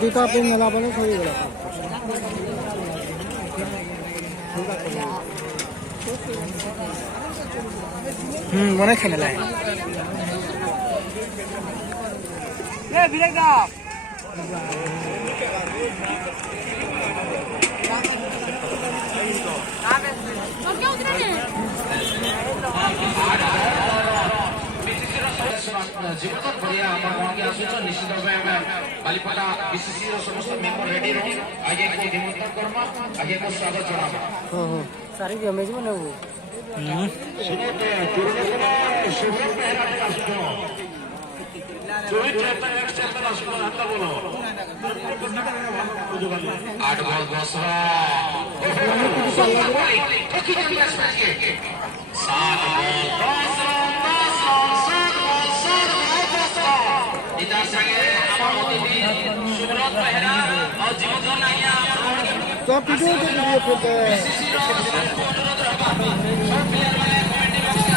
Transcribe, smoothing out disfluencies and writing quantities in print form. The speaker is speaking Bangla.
দুটা পেন মেলা বলে সবই গেল মনে খেলে লাই জীবন বড়িয়া আমার মনে আসুছ নিশ্চিত ভাবে বালিপাটা বিসিসি সমস্ত মেম্বর রেডি রহ আগে আগে নিমন্ত্রণ করমা আগে কো স্বাগত জানাবা সারি গমেজ বনাবো শুনতে পুরনো সুব্রত মেহরা আসুছ জয়িত চেতন এক চেতন আসুছ আটা বলো 8 বল 10 सब वीडियो के लिए